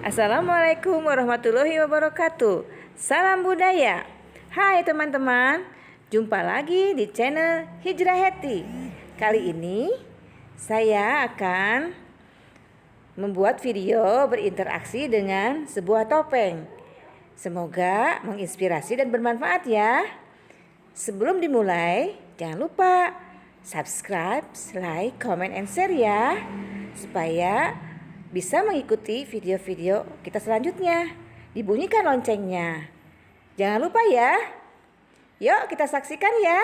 Assalamualaikum warahmatullahi wabarakatuh. Salam budaya. Hai teman-teman, jumpa lagi di channel Hijrah Heti. Kali ini saya akan membuat video berinteraksi dengan sebuah topeng. Semoga menginspirasi dan bermanfaat ya. Sebelum dimulai, jangan lupa subscribe, like, comment, and share ya, supaya bisa mengikuti video-video kita selanjutnya. Dibunyikan loncengnya. Jangan lupa ya. Yuk kita saksikan ya.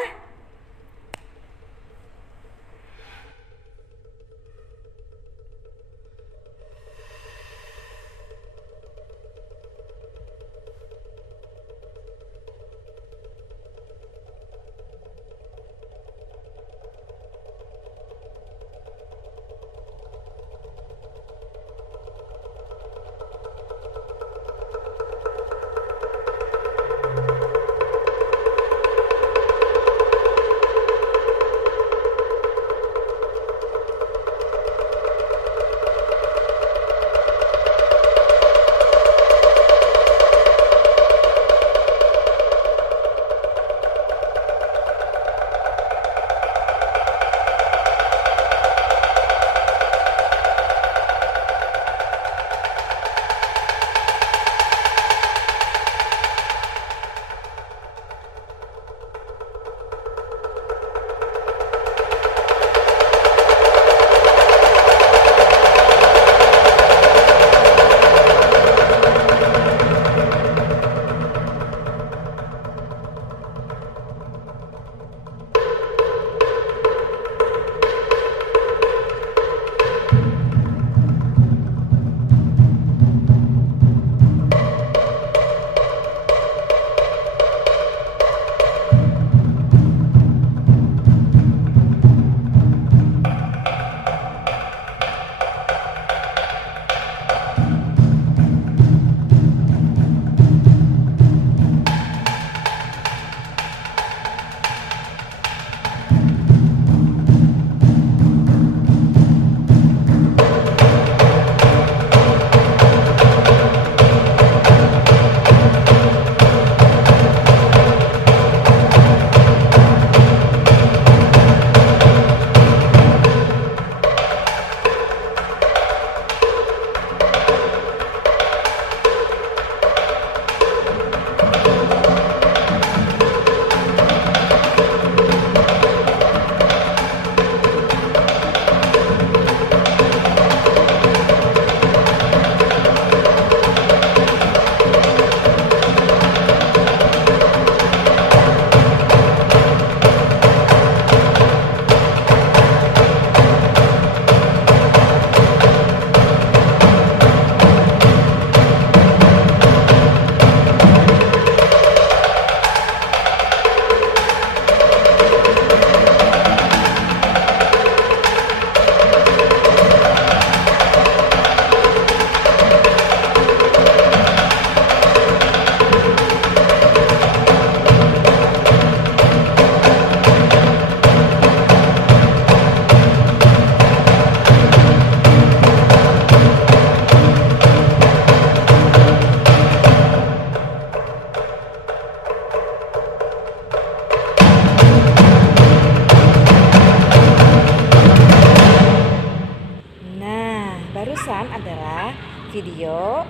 Barusan adalah video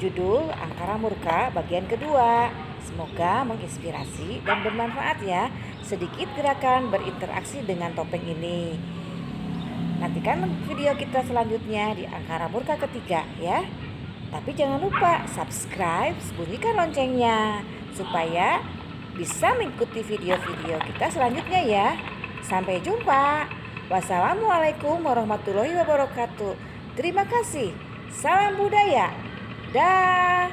judul Angkara Murka bagian kedua. Semoga menginspirasi dan bermanfaat ya. Sedikit gerakan berinteraksi dengan topeng ini. Nantikan video kita selanjutnya di Angkara Murka ketiga ya. Tapi jangan lupa subscribe, bunyikan loncengnya, supaya bisa mengikuti video-video kita selanjutnya ya. Sampai jumpa. Wassalamualaikum warahmatullahi wabarakatuh. Terima kasih. Salam budaya. Dah.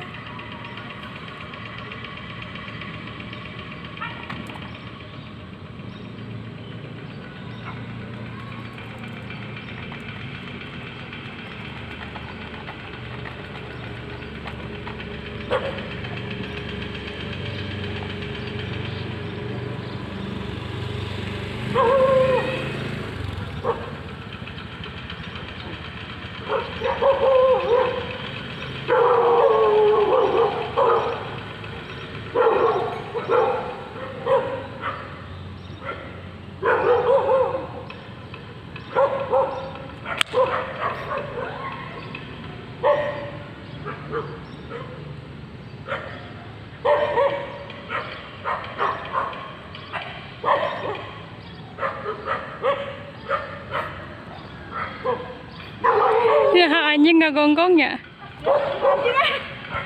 Bunyi nggak gonggongnya?